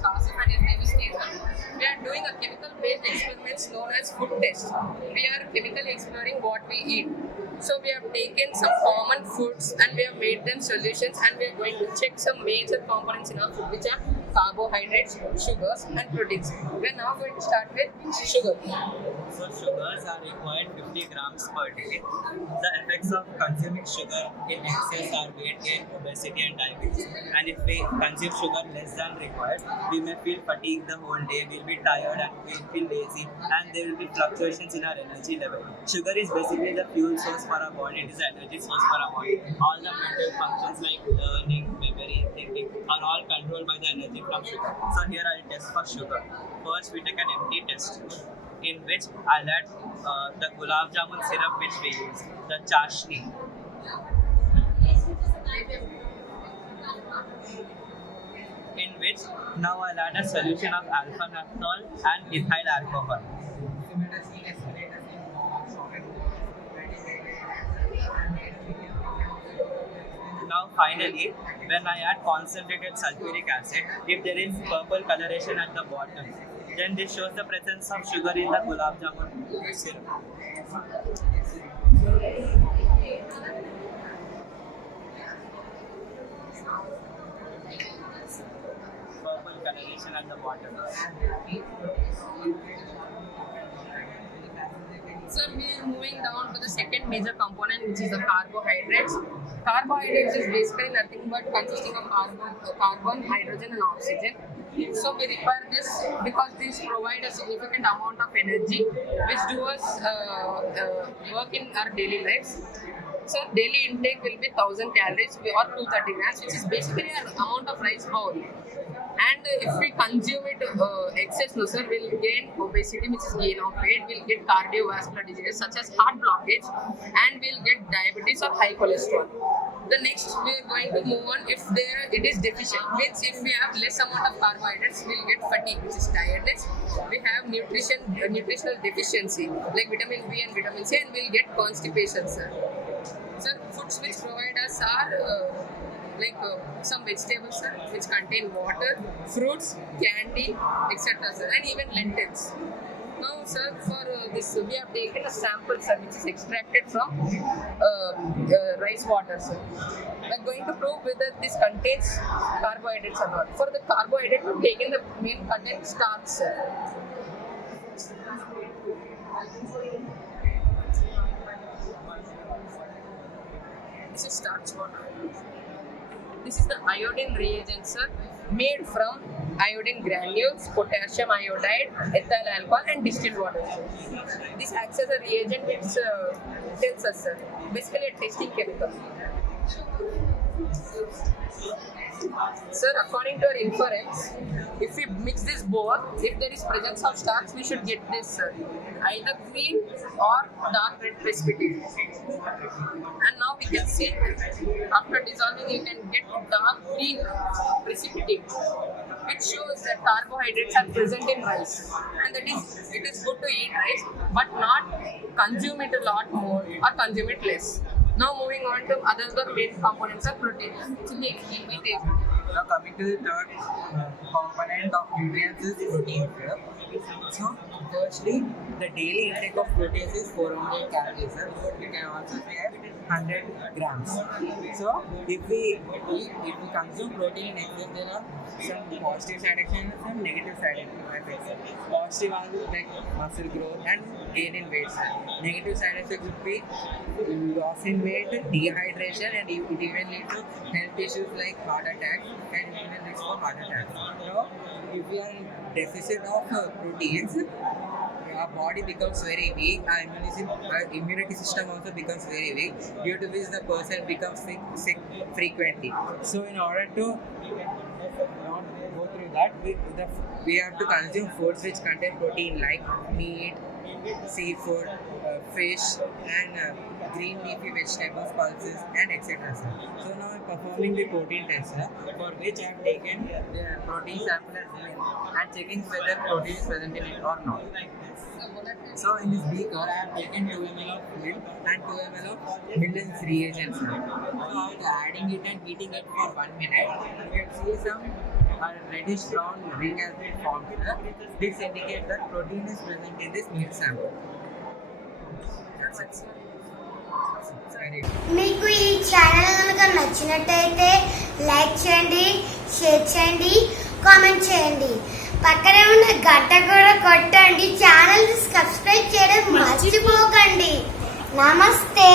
Kasif and his name is Ketan. We are doing a chemical-based experiments known as food test. We are chemically exploring what we eat. So we have taken some common foods and we have made them solutions, and we are going to check some major components in our food, which are carbohydrates, sugars and proteins. We are now going to start with sugar. So sugars are required 50 grams per day. The effects of consuming sugar in excess are weight gain, obesity and diabetes. And if we consume sugar less than required, we may feel fatigued the whole day, we'll be tired and we'll feel lazy, and there will be fluctuations in our energy level. Sugar is basically the fuel source for our body, it is the energy source for our body. All the mental functions like learning, memory, thinking are all controlled by the energy from sugar. So here I will test for sugar. First we take an empty test in which I'll add the gulab jamun syrup which we use, the chashni. In which now I'll add a solution of alpha naphthol and ethyl alcohol. Now finally, when I add concentrated sulfuric acid, if there is purple coloration at the bottom, then this shows the presence of sugar in the gulab jamun syrup. Purple coloration at the bottom. So we are moving down to the second major component, which is the carbohydrates. Carbohydrates is basically nothing but consisting of carbon, hydrogen and oxygen. So we require this because these provide a significant amount of energy which do us work in our daily lives. So daily intake will be 1000 calories or 230 grams, which is basically an amount of rice bowl. And if we consume it excess, sir, we'll gain obesity, which is gain of weight. We'll get cardiovascular diseases such as heart blockage, and we'll get diabetes or high cholesterol. The next we are going to move on if it is deficient. Means if we have less amount of carbohydrates, we'll get fatigue, which is tiredness. We have nutritional deficiency like vitamin B and vitamin C, and we'll get constipation, sir. Sir, foods which provide us are some vegetables, sir, which contain water, fruits, candy, etc., sir, and even lentils. Now, sir, for this, we have taken a sample, sir, which is extracted from rice water, sir. We are going to prove whether this contains carbohydrates or not. For the carbohydrate, we have taken the main content starch, sir. This is starch water. This is the iodine reagent, sir, made from iodine granules, potassium iodide, ethyl alcohol and distilled water. This acts as a reagent which tells us, sir, basically a testing chemical. Sir, according to our inference, if we mix this both, if there is presence of starch, we should get this, sir, either green or dark red precipitate. And now we can see, after dissolving, you can get dark green precipitate, which shows that carbohydrates are present in rice. And that is, it is good to eat rice, but not consume it a lot more or consume it less. Now moving on to other main components of protein. Now coming to the third component of nutrients is protein. So firstly, the daily intake of proteins is 400 calories. You can also say 100 grams. So if we consume protein in excess, there are some positive side effects and some negative side effects. Positive are like muscle growth and gain in weight. Negative side effects would be loss in weight, dehydration, and it even lead to health issues like heart attacks and even risk for heart attacks. So if we are in deficit of proteins, our body becomes very weak, our immunity system also becomes very weak, due to which the person becomes sick frequently. So in order to not go through that, we have to consume foods which contain protein like meat, seafood, fish and green leafy vegetables, pulses and etc. So now I am performing the protein test, for which I have taken the protein sample as well and checking whether protein is present in it or not. So in this beaker I have taken 2 ml of milk and 2 ml of Millen's reagents. So after adding it and heating it for 1 minute, you can see some a reddish brown ring has been formed here. This indicates that protein is present in this meat sample. That's it. Very good. మీకు ఈ channel కనుక నచ్చినట్టయితే like చేయండి, share చేయండి, comment చేయండి. పక్కనే ఉన్న గంట కూడా కొట్టండి. ఛానల్ సబ్స్క్రైబ్ చేయడం మర్చిపోకండి. నమస్తే.